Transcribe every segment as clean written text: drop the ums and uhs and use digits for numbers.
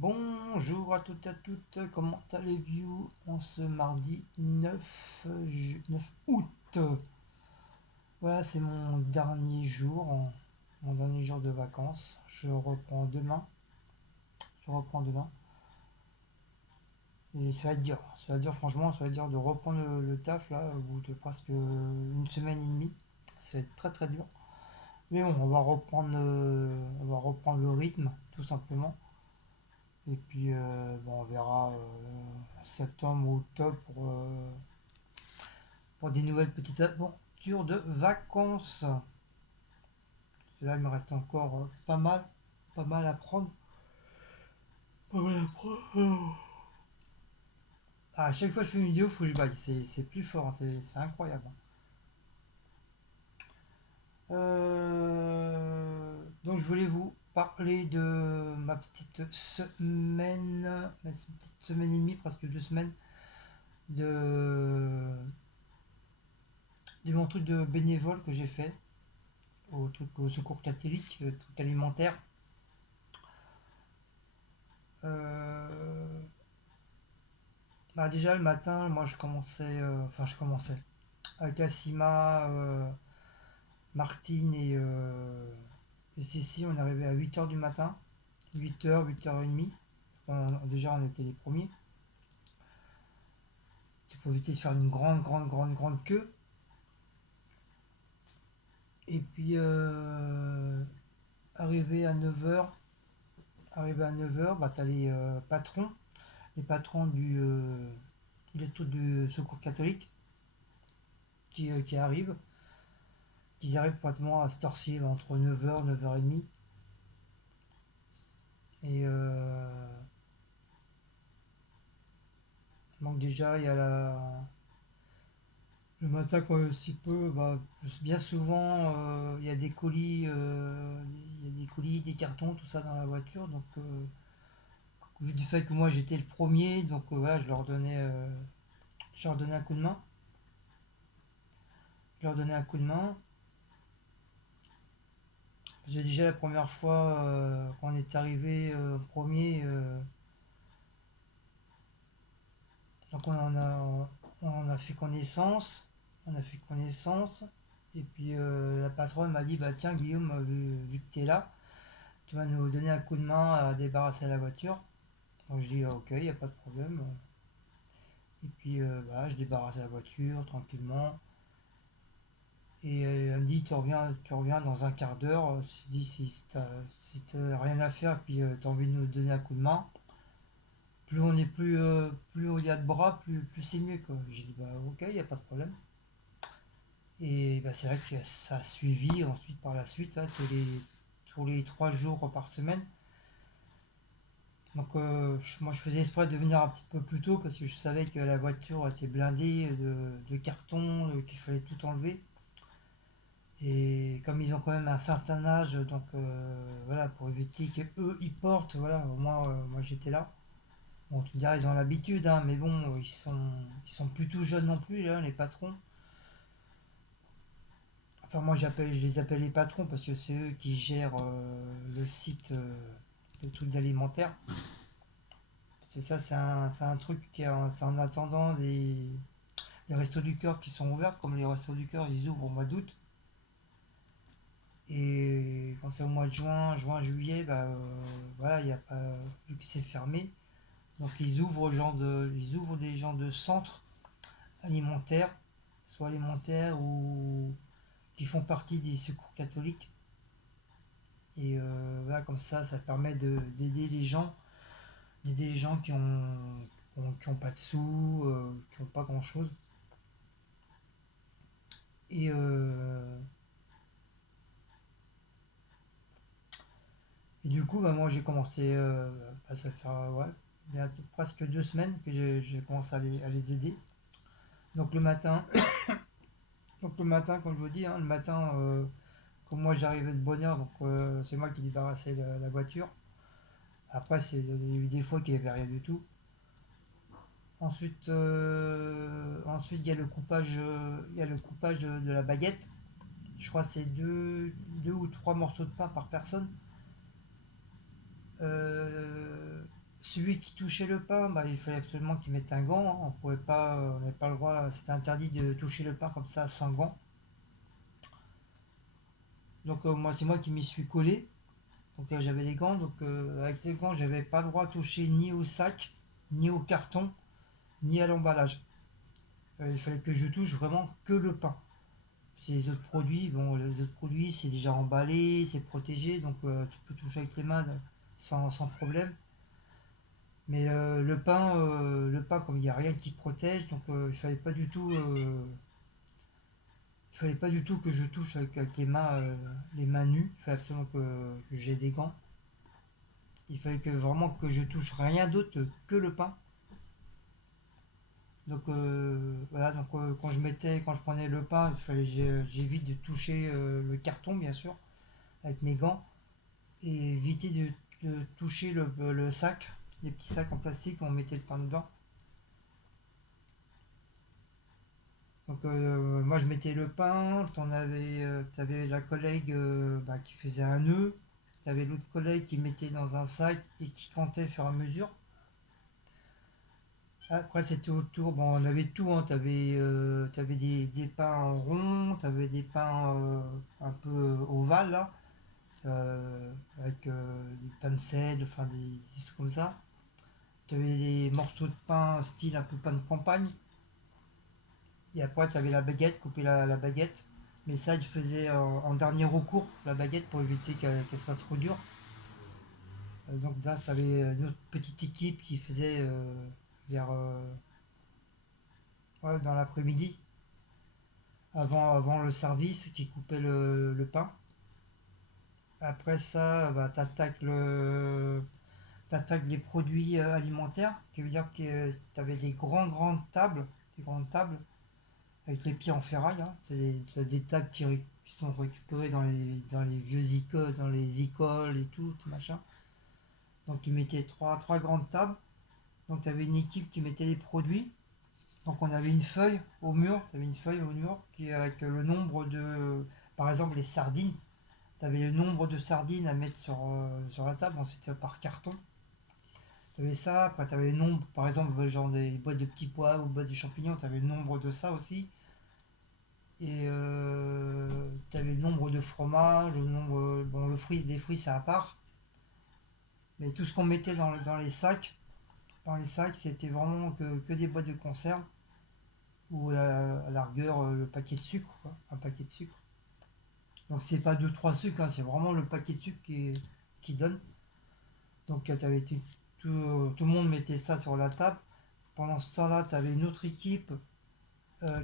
Bonjour à toutes et à toutes, comment allez-vous en ce mardi 9 août? Voilà, c'est mon dernier jour, mon dernier jour de vacances. Je reprends demain. Je reprends demain. Et ça va être dur, franchement, ça va être dur de reprendre le taf là, au bout de presque une semaine et demie. Ça va être très très dur. Mais bon, on va reprendre le rythme, tout simplement. Et puis, bon, on verra septembre ou octobre pour des nouvelles petites aventures de vacances. Là, il me reste encore pas mal à prendre. Pas mal à prendre. Ah, à chaque fois que je fais une vidéo, il faut que je baille. C'est plus fort, hein, c'est incroyable. Donc, je voulais vous parler de ma petite semaine et demie, presque 2 semaines, de, de mon truc de bénévole que j'ai fait au secours catholique, le truc alimentaire. Euh, Bah déjà le matin, moi je commençais avec Asima, Martine et Cécile, on est arrivé à 8 heures du matin, 8 heures, 8h30. Déjà on était les premiers, c'est pour éviter de faire une grande queue. Et puis arrivé à 9 heures, bah, t'as les patrons des trucs du secours catholique qui arrivent. Ils arrivent pratiquement à cette heure-ci, entre 9 heures 9h30. Et donc déjà, il y a le matin quand il s'y peut, bah, bien souvent, il y a des colis, des cartons, tout ça dans la voiture. Donc, vu du fait que moi j'étais le premier, donc voilà, je leur donnais un coup de main. Je leur donnais un coup de main. J'ai déjà la première fois, quand on est arrivé premier, donc on a fait connaissance. On a fait connaissance. Et puis la patronne m'a dit, bah tiens Guillaume, vu que tu es là, tu vas nous donner un coup de main à débarrasser la voiture. Donc je dis ok, il n'y a pas de problème. Et puis voilà, je débarrasse la voiture tranquillement. Et elle me dit, tu reviens dans un quart d'heure. Je dis, si t'as rien à faire, puis tu as envie de nous donner un coup de main, plus il y a de bras, plus c'est mieux quoi. J'ai dit, bah ok, il n'y a pas de problème. Et bah, c'est vrai que ça a suivi ensuite par la suite, hein, tous les 3 jours par semaine. Donc moi je faisais exprès de venir un petit peu plus tôt parce que je savais que la voiture était blindée de cartons, qu'il fallait tout enlever. Et comme ils ont quand même un certain âge, donc voilà, pour éviter que eux ils portent, voilà, au moins moi j'étais là. Bon, tu me diras, ils ont l'habitude, hein, mais bon, ils sont plus tout jeunes non plus, là, les patrons. Enfin, je les appelle les patrons parce que c'est eux qui gèrent le site de trucs alimentaires. C'est ça, c'est un truc c'est en attendant les restos du cœur qui sont ouverts, comme les restos du cœur, ils ouvrent au mois d'août. Et quand c'est au mois de juillet, bah, voilà, il y a pas, vu que c'est fermé, donc ils ouvrent des genres de centres alimentaires, soit alimentaires ou qui font partie des secours catholiques. Et voilà, comme ça permet d'aider les gens qui ont pas de sous, qui ont pas grand chose. Et, et du coup, bah, moi j'ai commencé, ça fait ouais, presque 2 semaines que j'ai commencé à les aider. Donc le matin, comme je vous dis, hein, le matin, comme moi j'arrivais de bonne heure, donc c'est moi qui débarrassais la voiture. Après, il y a eu des fois qu'il n'y avait rien du tout. Ensuite, il y a le coupage de la baguette. Je crois que c'est deux ou trois morceaux de pain par personne. Euh, celui qui touchait le pain, bah, il fallait absolument qu'il mette un gant, hein. On pouvait pas, on n'avait pas le droit, c'était interdit de toucher le pain comme ça sans gant. Donc moi, c'est moi qui m'y suis collé. Donc j'avais les gants, donc avec les gants, j'avais pas le droit de toucher ni au sac, ni au carton, ni à l'emballage. Il fallait que je touche vraiment que le pain. Les autres produits, bon, les autres produits, c'est déjà emballé, c'est protégé, donc tu peux toucher avec les mains sans problème. Mais le pain, comme il n'y a rien qui protège, donc il fallait pas du tout que je touche avec les mains nues. Il fallait absolument que j'ai des gants. Il fallait que vraiment que je touche rien d'autre que le pain. Donc voilà, donc quand je prenais le pain, il fallait que j'évite de toucher le carton, bien sûr, avec mes gants, et éviter de toucher le sac, les petits sacs en plastique où on mettait le pain dedans. Donc moi je mettais le pain, t'avais la collègue bah, qui faisait un nœud, t'avais l'autre collègue qui mettait dans un sac et qui comptait au fur et à mesure. Après c'était autour, bon on avait tout, hein. T'avais des pains en rond, t'avais des pains un peu ovales là, avec des pains de sel, enfin des trucs comme ça. T'avais des morceaux de pain style un peu pain de campagne. Et après, tu avais la baguette, couper la baguette. Mais ça, il faisait en dernier recours, la baguette, pour éviter qu'elle soit trop dure. Donc là, tu avais une autre petite équipe qui faisait vers ouais, dans l'après-midi, avant le service, qui coupait le pain. Après ça, bah, t'attaques les produits alimentaires, qui veut dire que tu avais des grandes tables avec les pieds en ferraille, hein. C'est des tables qui sont récupérées dans les vieux écoles, dans les écoles et tout machin. Donc tu mettais trois grandes tables. Donc tu avais une équipe qui mettait les produits. Donc on avait une feuille au mur, tu avais une feuille au mur qui avec le nombre de, par exemple les sardines. Tu avais le nombre de sardines à mettre sur la table, ensuite c'était par carton. Tu avais ça, après tu avais le nombre, par exemple, genre des boîtes de petits pois ou boîtes de champignons, tu avais le nombre de ça aussi. Et tu avais le nombre de fromages, le nombre. Bon, les fruits c'est à part. Mais tout ce qu'on mettait dans les sacs, c'était vraiment que des boîtes de conserve. Ou à la rigueur, le paquet de sucre, quoi, un paquet de sucre. Donc c'est pas deux trois sucres, hein, c'est vraiment le paquet de sucre qui donne. Donc tout le monde mettait ça sur la table. Pendant ce temps-là, tu avais une autre équipe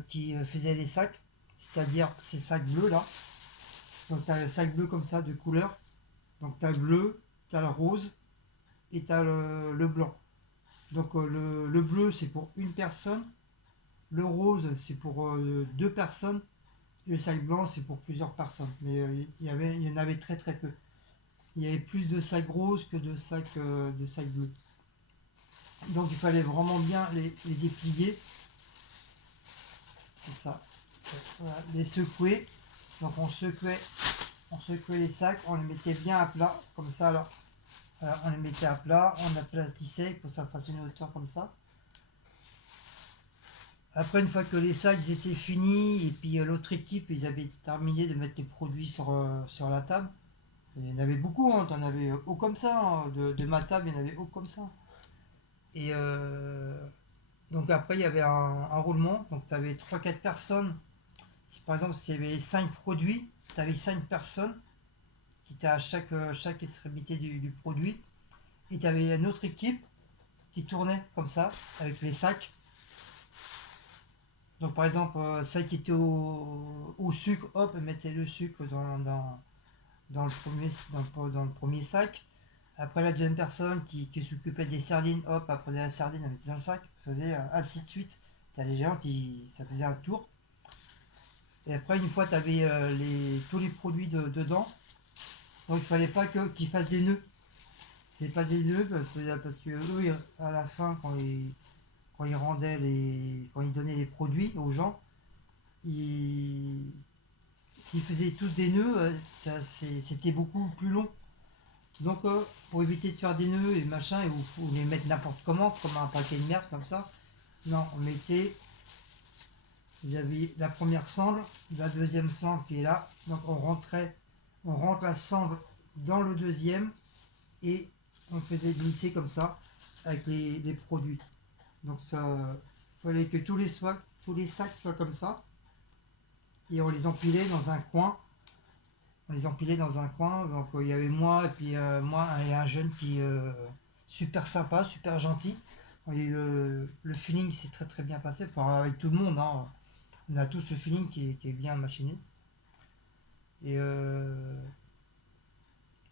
qui faisait les sacs, c'est-à-dire ces sacs bleus là. Donc tu as le sac bleu comme ça de couleur. Donc tu as le bleu, tu as le rose et tu as le blanc. Donc le bleu c'est pour une personne, le rose c'est pour deux personnes, et le sac blanc c'est pour plusieurs personnes. Mais il y en avait très très peu. Il y avait plus de sacs roses que de sacs bleus. Donc il fallait vraiment bien les déplier, comme ça. Voilà, les secouer. Donc on secouait les sacs, on les mettait bien à plat, comme ça alors. Alors, on les mettait à plat, on aplatissait pour que ça fasse une hauteur comme ça. Après, une fois que les sacs étaient finis, et puis l'autre équipe, ils avaient terminé de mettre les produits sur la table. Et il y en avait beaucoup, hein, t'en avais haut comme ça, hein, de ma table, il y en avait haut comme ça. Et donc après, il y avait un roulement, donc tu avais trois quatre personnes. Si, par exemple, s'il y avait 5 produits, tu avais 5 personnes qui étaient à chaque extrémité du produit. Et tu avais une autre équipe qui tournait comme ça, avec les sacs. Donc par exemple, celle qui était au sucre, hop, elle mettait le sucre dans le premier sac. Après la deuxième personne qui s'occupait des sardines, hop, elle prenait la sardine, elle mettait dans le sac. Ça faisait ainsi de suite. T'as les géants, ça faisait un tour. Et après, une fois, tu avais tous les produits dedans. Donc il fallait pas qu'ils fassent des nœuds. Qu'ils fassent des nœuds parce que eux, à la fin, quand ils donnaient les produits aux gens, ils, s'ils faisaient tous des nœuds, c'était beaucoup plus long. Donc pour éviter de faire des nœuds et machin, et ou les mettre n'importe comment, comme un paquet de merde comme ça, non, on mettait, vous avez la première sangle, la deuxième sangle qui est là, donc on rentre la sangle dans le deuxième et on faisait glisser comme ça avec les produits. Donc ça, fallait que tous les sacs soient comme ça et on les empilait dans un coin. On les empilait dans un coin. Donc il y avait moi et puis moi et un jeune qui super sympa, super gentil. Et le feeling s'est très très bien passé. Enfin, avec tout le monde, hein. On a tous ce feeling qui est bien machiné. Et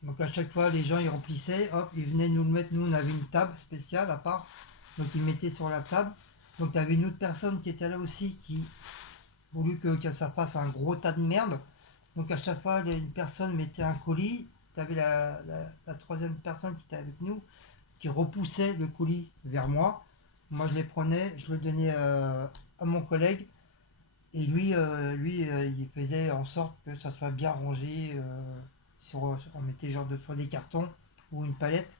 donc à chaque fois, les gens ils remplissaient, hop, ils venaient nous le mettre. Nous, on avait une table spéciale à part. Donc ils mettaient sur la table. Donc tu avais une autre personne qui était là aussi qui voulu que ça fasse un gros tas de merde. Donc à chaque fois, une personne mettait un colis. Tu avais la troisième personne qui était avec nous qui repoussait le colis vers moi. Moi, je les prenais, je le donnais à mon collègue. Et il faisait en sorte que ça soit bien rangé. On mettait sur des cartons ou une palette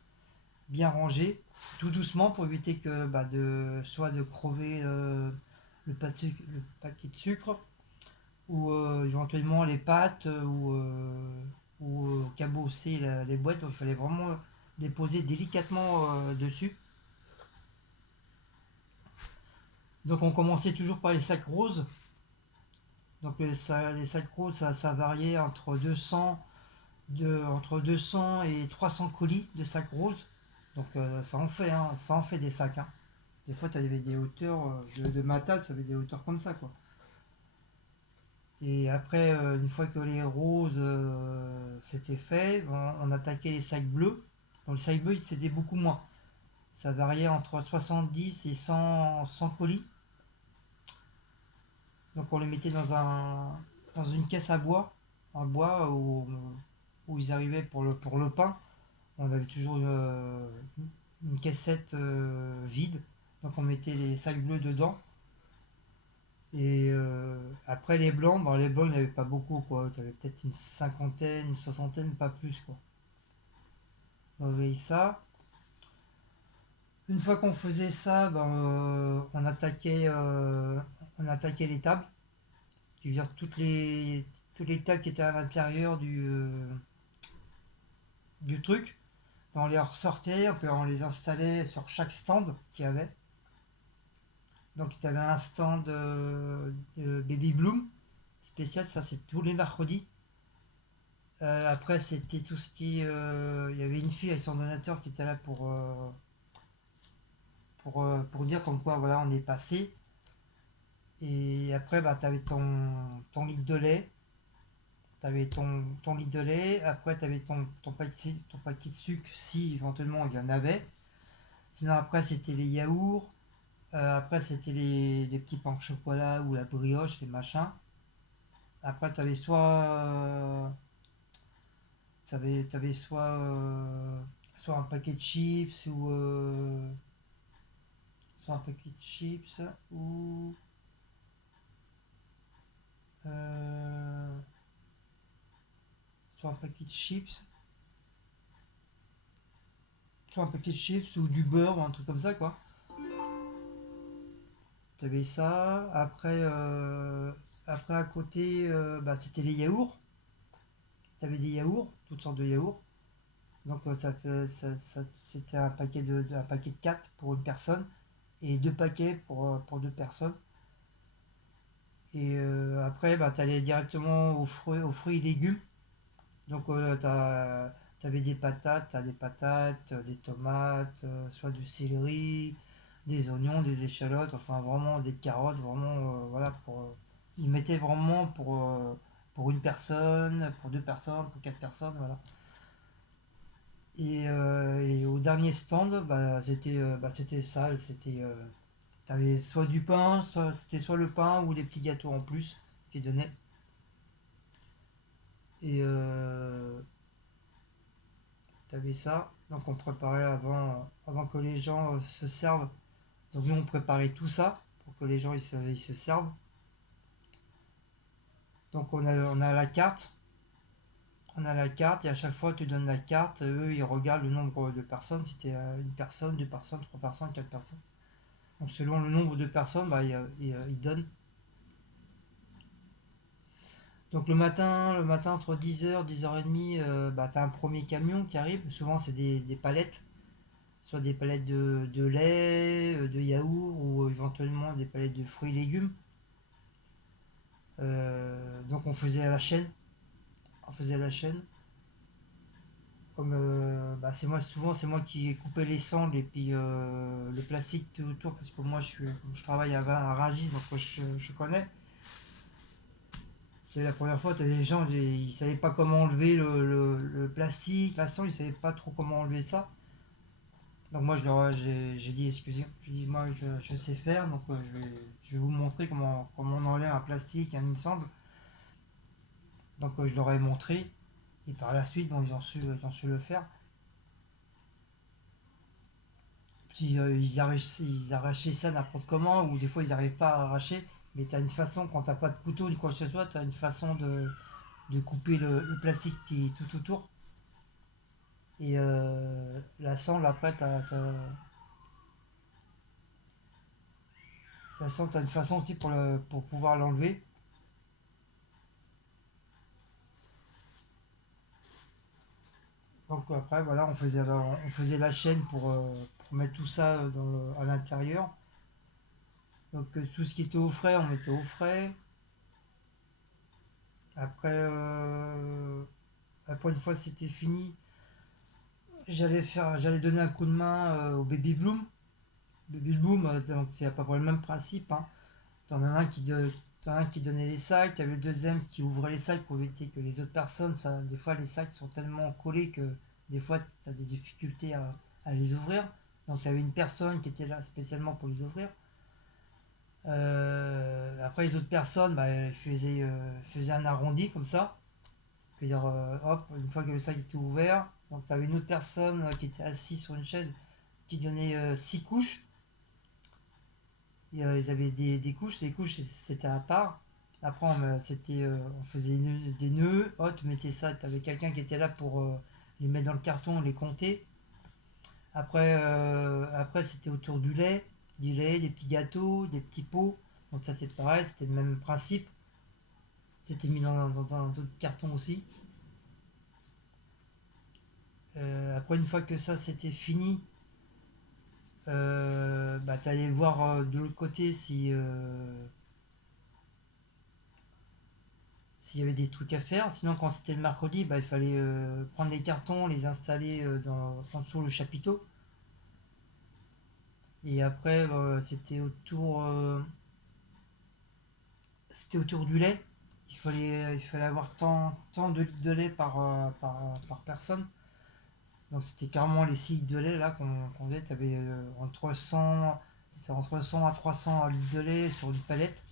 bien rangée, tout doucement pour éviter que soit de crever le paquet de sucre ou éventuellement les pâtes ou cabosser les boîtes. Donc, il fallait vraiment les poser délicatement dessus. Donc on commençait toujours par les sacs roses. Donc les sacs roses, ça variait entre 200 et 300 colis de sacs roses. Donc ça en fait, hein, ça en fait des sacs, hein. Des fois, tu avais des hauteurs de ma table, ça avait des hauteurs comme ça, quoi. Et après, une fois que les roses c'était fait, on attaquait les sacs bleus. Donc les sacs bleus, c'était beaucoup moins. Ça variait entre 70 et 100 colis. Donc on les mettait dans une caisse à bois, en bois où ils arrivaient pour le pain. On avait toujours une caissette vide. Donc on mettait les sacs bleus dedans. Et après les blancs il n'y en avait pas beaucoup quoi. Tu avais peut-être une cinquantaine, une soixantaine, pas plus quoi. Donc on avait ça. Une fois qu'on faisait ça, on attaquait les tables. Tu veux dire toutes les tables qui étaient à l'intérieur du truc. On les ressortait, on les installait sur chaque stand qu'il y avait. Donc tu avais un stand de Baby Bloom spécial, ça c'est tous les mercredis. Après c'était tout ce qui... Il y avait une fille avec son donateur qui était là pour dire comme quoi voilà on est passé. Et après tu avais ton litre de lait. T'avais ton litre de lait, après tu avais ton paquet de sucre si éventuellement il y en avait. Sinon après c'était les yaourts, après c'était les petits pains de chocolat ou la brioche, les machins. Après t'avais soit un paquet de chips ou soit un paquet de chips ou euh, soit un paquet de chips, soit un paquet de chips ou du beurre ou un truc comme ça quoi. T'avais ça. Après à côté, c'était les yaourts. T'avais des yaourts, toutes sortes de yaourts. Donc c'était un paquet de 4 pour une personne et deux paquets pour deux personnes. Et après, t'allais directement aux fruits et légumes. Donc t'avais des patates, des tomates, soit du céleri, des oignons, des échalotes, enfin vraiment des carottes, vraiment voilà ils mettaient vraiment pour une personne, pour deux personnes, pour quatre personnes, voilà. Et au dernier stand, c'était ça, t'avais soit du pain, soit le pain ou des petits gâteaux en plus qu'ils donnaient. Et t'avais ça. Donc on préparait avant que les gens se servent. Donc nous on préparait tout ça pour que les gens ils se servent. Donc on a la carte. On a la carte et à chaque fois tu donnes la carte, eux ils regardent le nombre de personnes, si t'es une personne, deux personnes, trois personnes, quatre personnes. Donc selon le nombre de personnes, bah, ils donnent. Donc le matin entre 10h, 10h30, bah, tu as un premier camion qui arrive. Souvent c'est des palettes, soit des palettes de lait, de yaourt ou éventuellement des palettes de fruits et légumes. Donc on faisait à la chaîne. On faisait à la chaîne. Comme bah, souvent c'est moi qui coupais les sangles et puis le plastique tout autour parce que moi je travaille à Rungis donc je connais. C'est la première fois, les gens ils savaient pas comment enlever le plastique, la sangle, ils savaient pas trop comment enlever ça. Donc moi j'ai dit excusez, j'ai dit moi je sais faire donc je vais vous montrer comment on enlève un plastique, un ensemble. Donc je leur ai montré et par la suite bon, ils ont su le faire. Ils arrachaient ça n'importe comment, ou des fois ils n'arrivent pas à arracher, mais tu as une façon, quand t'as pas de couteau ni quoi que ce soit, tu as une façon de couper le plastique qui est tout autour. Et la sangle, après, t'as une façon aussi pour pouvoir l'enlever. Donc après, voilà, on faisait la chaîne pour mettre tout ça à l'intérieur. Donc tout ce qui était au frais, on mettait au frais. Après, après une fois que c'était fini, j'allais donner un coup de main au Baby Bloom. Baby Bloom, donc c'est à peu près le même principe, hein. T'en as t'en as un qui donnait les sacs, t'avais le deuxième qui ouvrait les sacs pour éviter que les autres personnes, des fois les sacs sont tellement collés que des fois tu as des difficultés à les ouvrir. Donc tu avais une personne qui était là spécialement pour les ouvrir. Après les autres personnes, bah, faisaient un arrondi comme ça. C'est-à-dire, hop, une fois que le sac était ouvert, donc tu avais une autre personne qui était assise sur une chaise qui donnait 6 couches. Et, ils avaient des couches, les couches c'était à part. Après, on faisait des nœuds, oh, tu mettais ça, tu avais quelqu'un qui était là pour les mettre dans le carton, les compter. Après c'était autour du lait, des petits gâteaux, des petits pots. Donc ça c'est pareil, c'était le même principe. C'était mis dans un autre carton aussi. Après, une fois que ça c'était fini, bah, tu allais voir de l'autre côté s'il y avait des trucs à faire. Sinon, quand c'était le mercredi, bah, il fallait prendre les cartons, les installer en dessous le chapiteau. Et après, c'était autour du lait. Il fallait avoir tant de litres de lait par personne. Donc c'était carrément les 6 litres de lait là qu'on faisait. Tu avais entre 100 à 300 litres de lait sur une palette.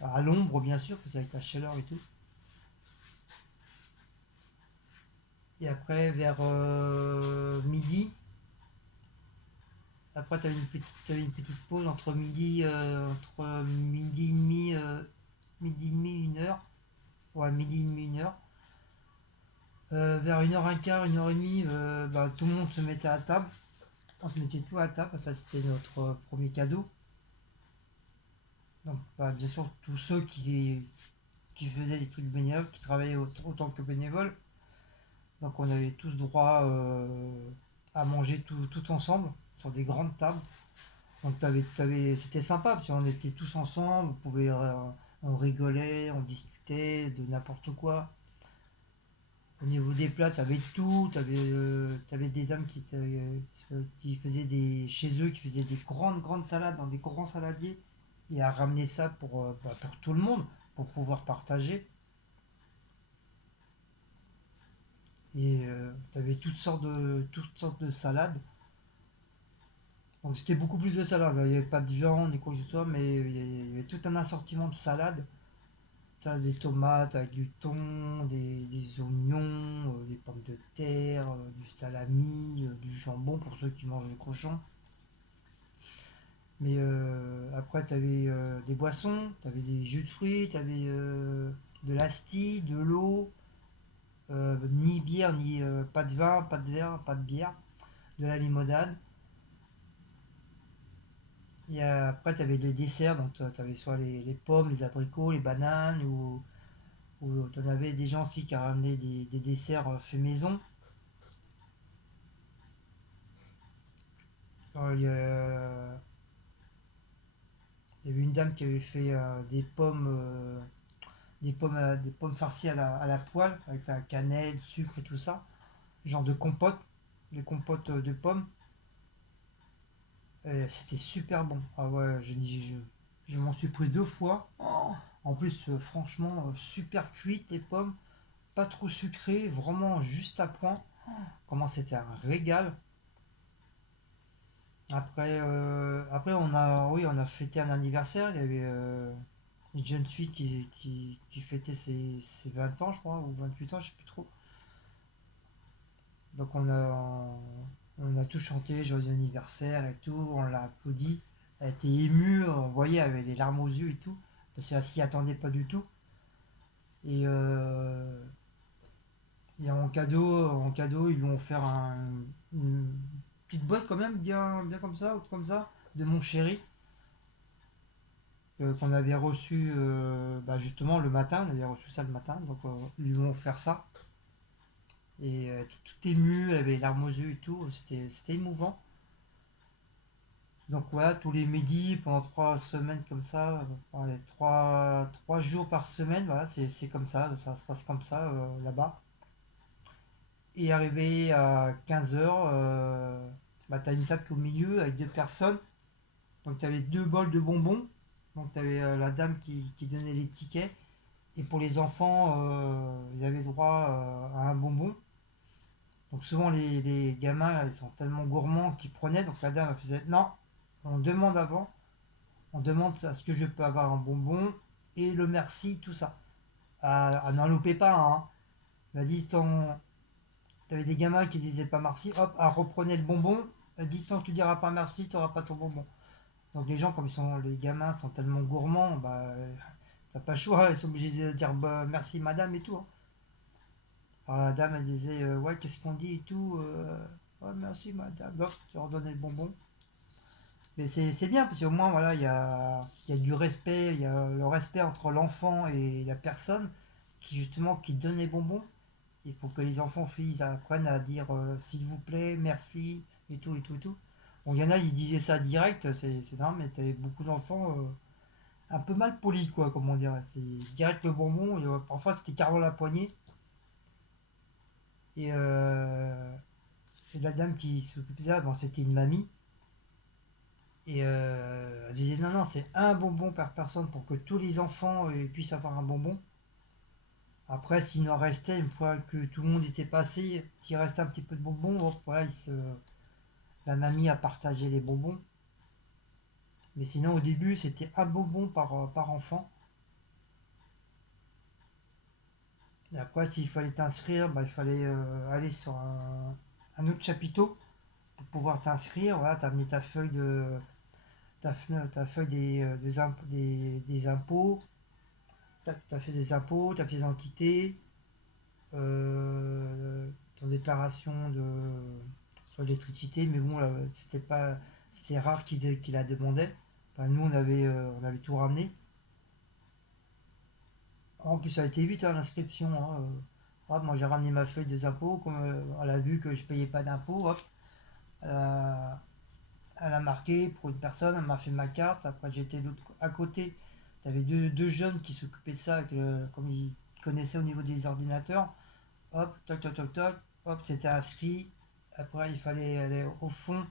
À l'ombre, bien sûr, parce qu'avec la chaleur et tout. Et après, vers midi, après, t'avais une petite pause entre midi et demi, et 1 heure. Ouais, midi et demi, 1 heure. Vers 1h15, 1h30, bah, tout le monde se mettait à table. On se mettait tout à table, ça c'était notre premier cadeau. Donc, bah, bien sûr, tous ceux qui faisaient des trucs bénévoles, qui travaillaient autant que bénévoles. Donc, on avait tous droit à manger tout ensemble sur des grandes tables. Donc c'était sympa parce qu'on était tous ensemble, on rigolait, on discutait de n'importe quoi. Au niveau des plats, t'avais tout, t'avais des dames qui faisaient chez eux, qui faisaient des grandes grandes salades dans des grands saladiers et à ramener ça pour tout le monde, pour pouvoir partager. Et t'avais toutes sortes de salades. Donc c'était beaucoup plus de salades. Il n'y avait pas de viande ni quoi que ce soit, mais il y avait tout un assortiment de salades. Salade des tomates avec du thon, des oignons, des pommes de terre, du salami, du jambon pour ceux qui mangent le cochon. Mais après, tu avais des boissons, tu avais des jus de fruits, tu avais de l'asti, de l'eau, ni bière, ni pas de vin, pas de verre, pas de bière, de la limonade. Et après, tu avais les desserts, donc tu avais soit les pommes, les abricots, les bananes, ou tu en avais des gens aussi qui ramenaient des desserts faits maison. Il y avait une dame qui avait fait des pommes farcies à la poêle, avec la cannelle, sucre et tout ça. Genre de compote, des compotes de pommes. C'était super bon. Ah ouais, je m'en suis pris deux fois. Oh, en plus, franchement, super cuite les pommes, pas trop sucrées, vraiment juste à point. Comment c'était un régal. Après oui, on a fêté un anniversaire. Il y avait une jeune fille qui fêtait ses 20 ans, je crois, ou 28 ans, je sais plus trop. Donc on a tout chanté, joyeux anniversaire et tout, on l'a applaudi. Elle était émue, on voyait, elle avait les larmes aux yeux et tout, parce qu'elle s'y attendait pas du tout. Et, euh, et en cadeau, ils lui ont offert une petite boîte quand même, bien comme ça, ou comme ça, de mon chéri, qu'on avait reçu bah, justement le matin, on avait reçu ça le matin, donc ils lui ont offert ça. Et elle était toute émue, elle avait les larmes aux yeux et tout, c'était émouvant. Donc voilà, tous les midis, pendant 3 semaines comme ça, les trois jours par semaine, voilà, c'est comme ça se passe comme ça là-bas. Et arrivé à 15 heures, bah, tu as une table au milieu avec deux personnes. Donc tu avais deux bols de bonbons. Donc tu avais la dame qui donnait les tickets. Et pour les enfants, ils avaient droit à un bonbon. Donc souvent les gamins, ils sont tellement gourmands qu'ils prenaient. Donc la dame elle faisait non, on demande avant. On demande à ce que je peux avoir un bonbon et le merci, tout ça. N'en loupez pas, hein. Elle m'a dit, t'avais des gamins qui disaient pas merci, hop, reprenez le bonbon. Elle dit, tant que tu diras pas merci, tu n'auras pas ton bonbon. Donc les gens, comme les gamins sont tellement gourmands, bah, t'as pas le choix, ils sont obligés de dire bah, merci madame et tout, hein. Alors la dame, elle disait, ouais, qu'est-ce qu'on dit et tout. Ouais, merci madame. Hop, tu leur donnais le bonbon. Mais c'est bien parce qu'au moins voilà, il y a du respect, il y a le respect entre l'enfant et la personne qui justement qui donne les bonbons. Il faut que les enfants filles ils apprennent à dire s'il vous plaît, merci et tout et tout et tout. Bon, il y en a ils disaient ça direct, c'est normal, mais t'avais beaucoup d'enfants un peu mal polis quoi, comment dire. C'est direct le bonbon et parfois c'était carrément la poignée et, et la dame qui s'occupait de ça, bon, c'était une mamie. Et elle disait non, non, c'est un bonbon par personne pour que tous les enfants puissent avoir un bonbon. Après, s'il en restait, une fois que tout le monde était passé, s'il restait un petit peu de bonbons, hop, voilà, la mamie a partagé les bonbons. Mais sinon, au début, c'était un bonbon par enfant. Et après, s'il fallait t'inscrire, bah, il fallait aller sur un autre chapiteau pour pouvoir t'inscrire. Voilà, t'as amené ta feuille des impôts. T'as fait des impôts, ta pièce d'identité, ton déclaration de sur l'électricité, mais bon, là, c'était rare qu'il la demandait. Enfin, nous, on avait tout ramené. En plus, ça a été vite hein, l'inscription, hein. Hop, moi, j'ai ramené ma feuille des impôts. Comme elle a vu que je payais pas d'impôts, hop, elle a, elle a marqué pour une personne, elle m'a fait ma carte. Après, j'étais à côté. Tu avais deux jeunes qui s'occupaient de ça, comme ils connaissaient au niveau des ordinateurs. Hop, toc toc toc toc, hop, c'était inscrit. Après, il fallait aller au fond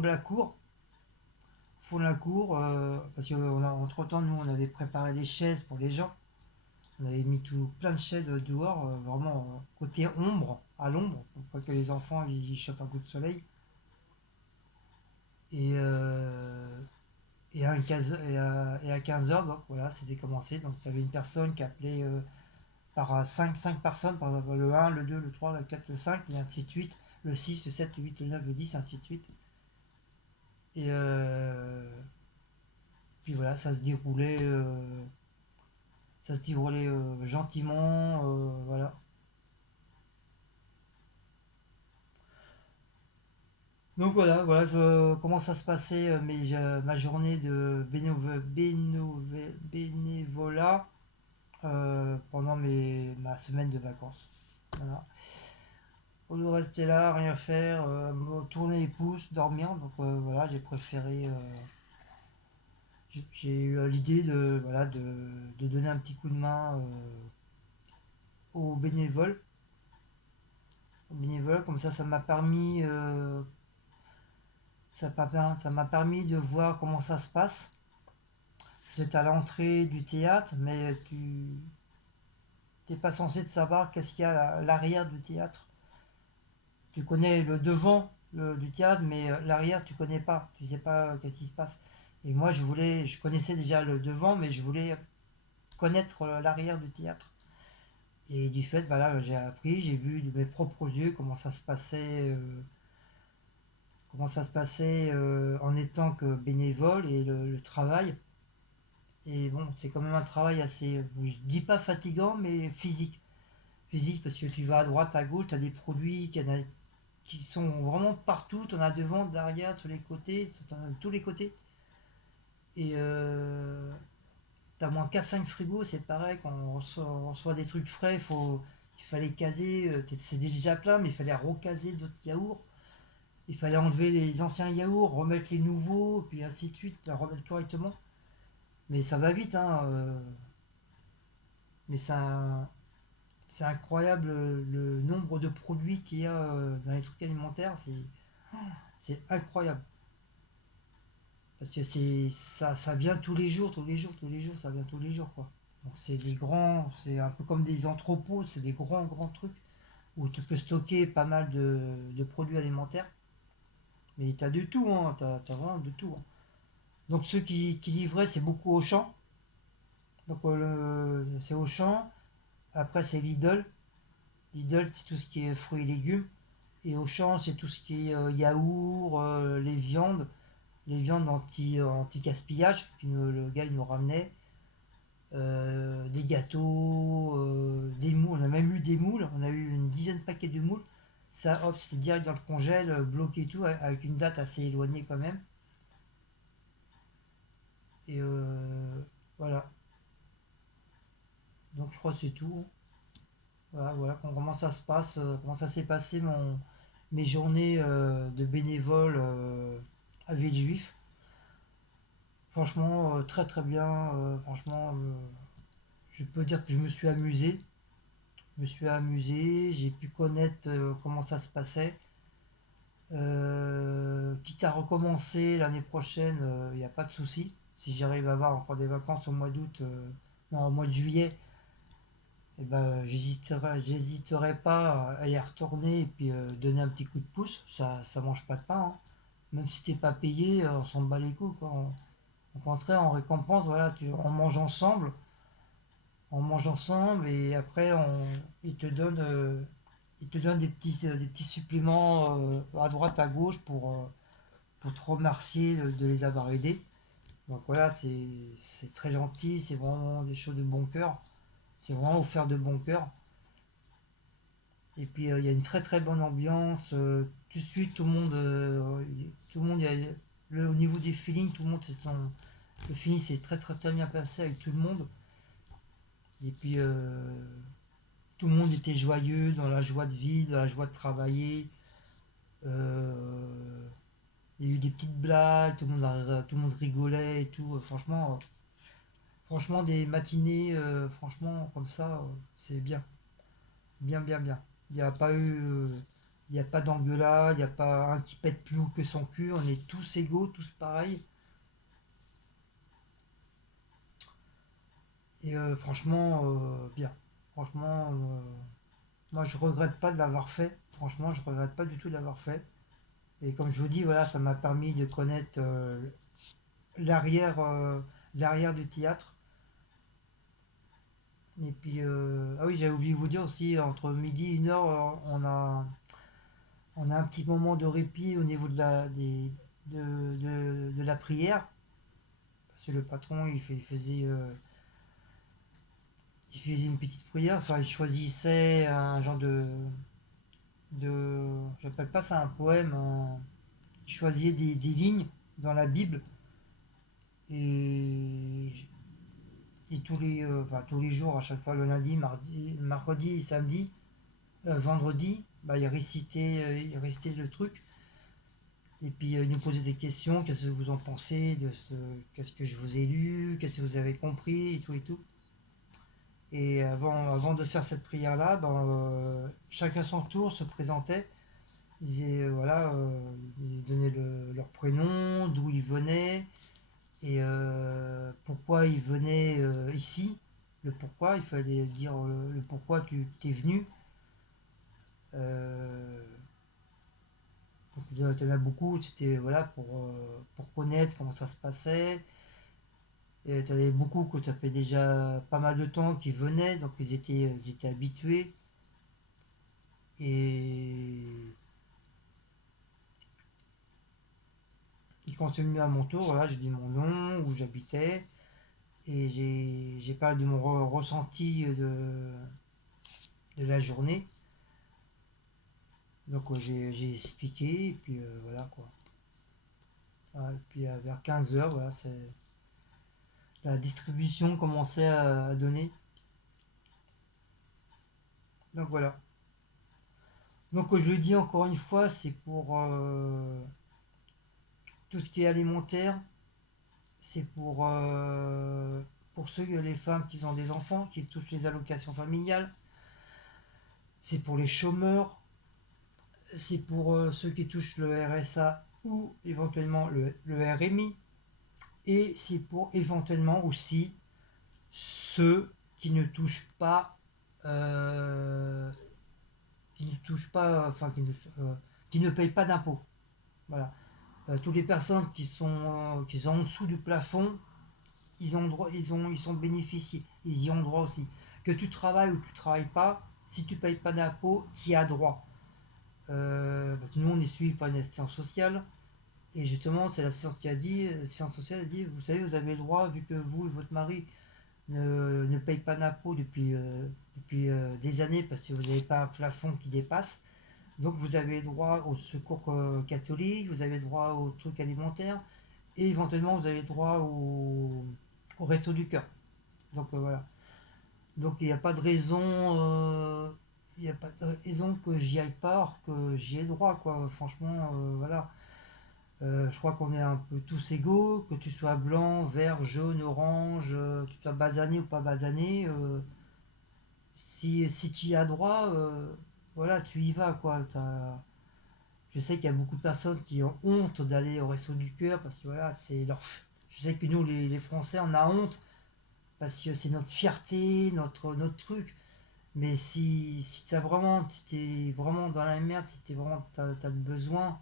de la cour. Au fond de la cour, parce qu'entre temps, nous, on avait préparé les chaises pour les gens. On avait mis plein de chaises dehors, vraiment côté ombre, à l'ombre, pour pas que les enfants ils chopent un coup de soleil. Et, et à 15 heures, donc voilà, c'était commencé. Donc, il y avait une personne qui appelait par cinq personnes, par exemple le un, le 2, le 3, le 4, le 5, et ainsi de suite, le 6, le 7, le 8, le 9, le 10, ainsi de suite. Et puis voilà, ça se déroulait gentiment, voilà. Donc voilà comment ça se passait ma journée de bénévolat pendant ma semaine de vacances. Voilà. Au lieu de rester là, rien faire, me tourner les pouces, dormir, donc voilà, j'ai préféré. J'ai eu l'idée de donner un petit coup de main aux bénévoles. Aux bénévoles, comme ça m'a permis, ça m'a permis de voir comment ça se passe. C'est à l'entrée du théâtre, mais tu n'es pas censé savoir qu'est-ce qu'il y a à l'arrière du théâtre. Tu connais le devant du théâtre, mais l'arrière, tu connais pas. Tu sais pas qu'est-ce qui se passe. Et moi, je connaissais déjà le devant, mais je voulais connaître l'arrière du théâtre. Et du fait, voilà, j'ai appris, j'ai vu de mes propres yeux comment ça se passait en étant que bénévole et le travail. Et bon, c'est quand même un travail assez, je dis pas fatigant, mais physique. Physique parce que tu vas à droite, à gauche, tu as des produits qui sont vraiment partout. Tu en as devant, derrière, sur les côtés, sur tous les côtés. Et t'as moins 4-5 frigos, c'est pareil, quand on reçoit des trucs frais, il fallait caser, c'est déjà plein, mais il fallait recaser d'autres yaourts. Il fallait enlever les anciens yaourts, remettre les nouveaux, puis ainsi de suite, remettre correctement. Mais ça va vite, hein. Mais c'est incroyable le nombre de produits qu'il y a dans les trucs alimentaires, c'est incroyable. Parce que ça vient tous les jours, tous les jours, tous les jours, ça vient tous les jours, quoi. Donc c'est un peu comme des entrepôts, c'est des grands, grands trucs où tu peux stocker pas mal de produits alimentaires. Mais t'as de tout, hein, t'as vraiment de tout, hein. Donc ceux qui livraient, c'est beaucoup Auchan. Donc c'est Auchan. Après c'est Lidl. Lidl, c'est tout ce qui est fruits et légumes. Et Auchan, c'est tout ce qui est yaourt, les viandes anti-gaspillage. Puis le gars, il nous ramenait des gâteaux, des moules. On a même eu des moules. On a eu une dizaine de paquets de moules. Ça, hop, c'était direct dans le congèle, bloqué et tout, avec une date assez éloignée quand même. Et voilà. Donc je crois que c'est tout. Voilà comment ça se passe, comment ça s'est passé mes journées de bénévole à Villejuif. Franchement, très très bien. Franchement, je peux dire que je me suis amusé. Je me suis amusé, j'ai pu connaître comment ça se passait. Quitte à recommencer l'année prochaine, il n'y a pas de souci. Si j'arrive à avoir encore des vacances au mois d'août, non, au mois de juillet, eh ben, j'hésiterai pas à y retourner et puis donner un petit coup de pouce. Ça mange pas de pain, hein. Même si t'es pas payé, on s'en bat les coups, quoi. Au contraire, en récompense, voilà, on mange ensemble et après il te donne des petits suppléments à droite, à gauche pour te remercier de les avoir aidés. Donc voilà, c'est très gentil, c'est vraiment des choses de bon cœur. C'est vraiment offert de bon cœur. Et puis il y a une très très bonne ambiance. Tout de suite, tout le monde, au niveau des feelings, tout le monde, le feeling s'est très très très bien passé avec tout le monde. Et puis tout le monde était joyeux, dans la joie de vivre, dans la joie de travailler. Euh, il y a eu des petites blagues, tout le monde rigolait et tout. Franchement, des matinées, franchement, comme ça, c'est bien. Bien, bien, bien. Il n'y a pas eu. Il n'y a pas d'engueulade, il n'y a pas un qui pète plus haut que son cul. On est tous égaux, tous pareils. Et franchement, bien. Franchement, moi, je regrette pas de l'avoir fait. Franchement, je regrette pas du tout de l'avoir fait. Et comme je vous dis, voilà, ça m'a permis de connaître l'arrière l'arrière du théâtre. Et puis, ah oui, j'avais oublié de vous dire aussi, entre midi et une heure, on a un petit moment de répit au niveau de la prière. Parce que le patron, il faisait une petite prière. Enfin, il choisissait un genre j'appelle pas ça un poème, je choisissais des lignes dans la Bible et, et tous les jours, à chaque fois, le lundi, mardi, mercredi, samedi, vendredi, bah, il récitait le truc. Et puis il nous posait des questions, qu'est-ce que vous en pensez de ce, qu'est-ce que je vous ai lu, qu'est-ce que vous avez compris, et tout et tout. Et avant de faire cette prière-là, ben, chacun son tour se présentait. Ils disaient, voilà, ils donnaient leur prénom, d'où ils venaient, et pourquoi ils venaient ici. Le pourquoi, il fallait dire le pourquoi tu t'es venu. Euh, donc, il y en a beaucoup, c'était voilà, pour connaître comment ça se passait. Et tu avais beaucoup que ça fait déjà pas mal de temps qu'ils venaient, donc ils étaient habitués. Et, et quand c'est venu à mon tour, voilà, j'ai dit mon nom, où j'habitais, et j'ai parlé de mon ressenti de la journée. Donc j'ai expliqué, et puis voilà quoi. Voilà, et puis vers 15 heures, voilà, la distribution commençait à donner. Donc voilà. Donc je le dis encore une fois, c'est pour tout ce qui est alimentaire, c'est pour ceux, les femmes qui ont des enfants, qui touchent les allocations familiales, c'est pour les chômeurs, c'est pour ceux qui touchent le RSA ou éventuellement le RMI, et c'est pour éventuellement aussi ceux euh, qui ne touchent pas, enfin qui ne payent pas d'impôts. Voilà. Toutes les personnes qui sont en dessous du plafond, ils ont droit, ils sont bénéficiés, ils y ont droit aussi. Que tu travailles ou tu travailles pas, si tu payes pas d'impôts, tu y as droit. Parce que nous, on est suivi par une assistance sociale. Et justement, c'est l'assistance qui a dit, l'assistance sociale a dit, vous savez, vous avez le droit, vu que vous et votre mari ne payent pas d'impôts depuis des années, parce que vous n'avez pas un plafond qui dépasse. Donc vous avez droit au secours catholique, vous avez droit aux trucs alimentaires, et éventuellement vous avez droit au resto du cœur. Donc voilà. Donc il n'y a pas de raison, il n'y a pas de raison que j'y aille pas, or que j'y ai droit, quoi. Franchement, voilà. Je crois qu'on est un peu tous égaux, que tu sois blanc, vert, jaune, orange, que tu sois basané ou pas basané. Si tu y as droit, voilà, tu y vas, quoi. Je sais qu'il y a beaucoup de personnes qui ont honte d'aller au resto du cœur parce que voilà, c'est leur. Je sais que nous, les Français, on a honte parce que c'est notre fierté, notre truc. Mais si t'es vraiment dans la merde, si t'as le besoin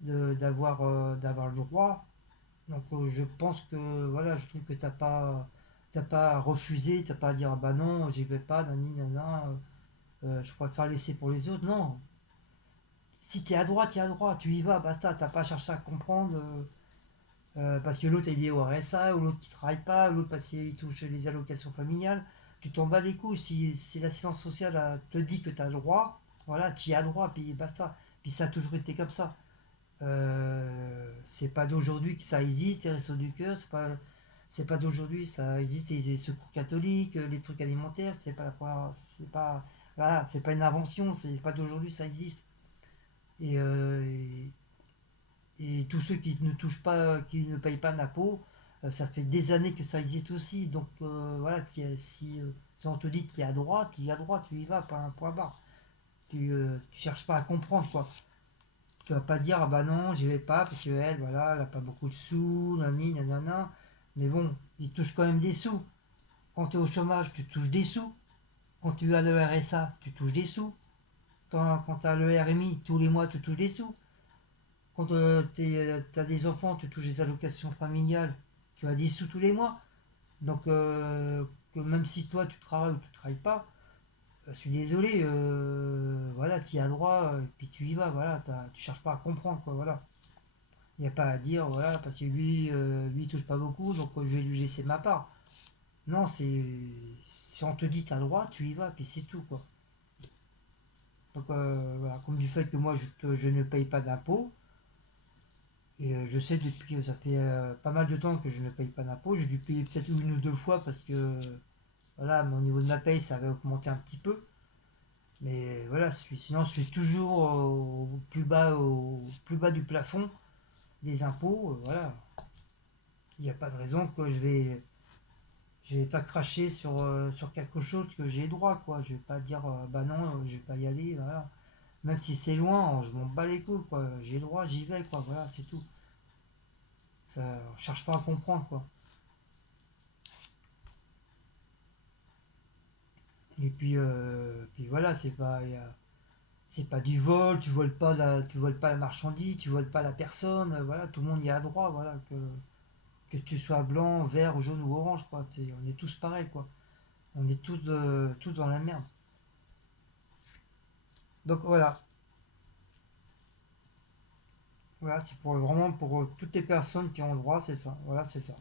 d'avoir le droit, donc je pense que voilà, je trouve que t'as pas à refuser, t'as pas à dire ah bah non, j'y vais pas, nani nana, je préfère laisser pour les autres. Non, si t'es à droite, t'es à droite, tu y vas, basta, t'as pas à chercher à comprendre. Parce que l'autre il est au RSA, ou l'autre qui travaille pas, ou l'autre parce qu'il touche les allocations familiales, tu t'en bats les couilles. Si l'assistance sociale te dit que tu as le droit, voilà, tu y as droit, puis basta. Puis ça a toujours été comme ça. C'est pas d'aujourd'hui que ça existe, les restos du cœur, c'est pas d'aujourd'hui, ça existe les secours catholiques, les trucs alimentaires, c'est pas la première, c'est pas, voilà, c'est pas une invention, c'est pas d'aujourd'hui, ça existe. Et, et tous ceux qui ne touchent pas, qui ne payent pas d'impôts, ça fait des années que ça existe aussi. Donc voilà, si on te dit qu'il y a droit, tu y as droit, tu y vas, pas un point barre. Tu cherches pas à comprendre quoi. Tu vas pas dire ah bah non, j'y vais pas parce qu'elle, voilà, elle a pas beaucoup de sous, nani, nanana. Mais bon, ils touchent quand même des sous. Quand tu es au chômage, tu touches des sous. Quand tu as le RSA, tu touches des sous. Quand tu as le RMI, tous les mois, tu touches des sous. Quand tu as des enfants, tu touches des allocations familiales, tu as des sous tous les mois. Donc, que même si toi tu travailles ou tu travailles pas, je suis désolé, voilà, tu y as droit, et puis tu y vas, voilà, tu cherches pas à comprendre, quoi, voilà. Il n'y a pas à dire, voilà, parce que lui il touche pas beaucoup, donc je vais lui laisser ma part. Non, si on te dit tu as le droit, tu y vas, puis c'est tout, quoi. Donc, voilà, comme du fait que moi je ne paye pas d'impôts, Et je sais depuis que ça fait pas mal de temps que je ne paye pas d'impôts. J'ai dû payer peut-être une ou deux fois parce que voilà, mon niveau de ma paye ça avait augmenté un petit peu. Mais voilà, sinon je suis toujours au plus bas du plafond des impôts. Voilà, il n'y a pas de raison que je vais pas cracher sur quelque chose que j'ai droit, quoi. Je vais pas dire bah non, je vais pas y aller, voilà. Même si c'est loin, je m'en bats les couilles, quoi. J'ai droit, j'y vais, quoi. Voilà, c'est tout. Ça, on cherche pas à comprendre, quoi. Et puis voilà, c'est pas du vol, tu voles pas la marchandise, tu voles pas la personne, voilà, tout le monde y a droit, voilà, que tu sois blanc, vert, jaune ou orange, quoi. On est tous pareils, quoi. On est tous dans la merde. Donc voilà, c'est vraiment pour toutes les personnes qui ont le droit, c'est ça. Voilà, c'est ça.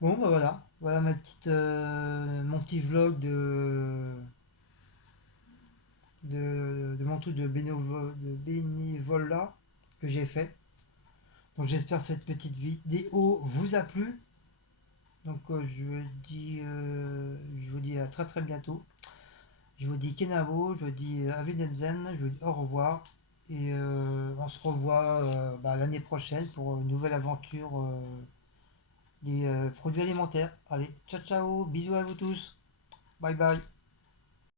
Bon, bah voilà mon petit vlog de mon truc de bénévolat que j'ai fait. Donc j'espère que cette petite vidéo vous a plu. Donc je vous dis à très très bientôt. Je vous dis Kenavo, je vous dis Auf Wiedersehen, je vous dis au revoir. Et on se revoit l'année prochaine pour une nouvelle aventure des produits alimentaires. Allez, ciao ciao, bisous à vous tous. Bye bye.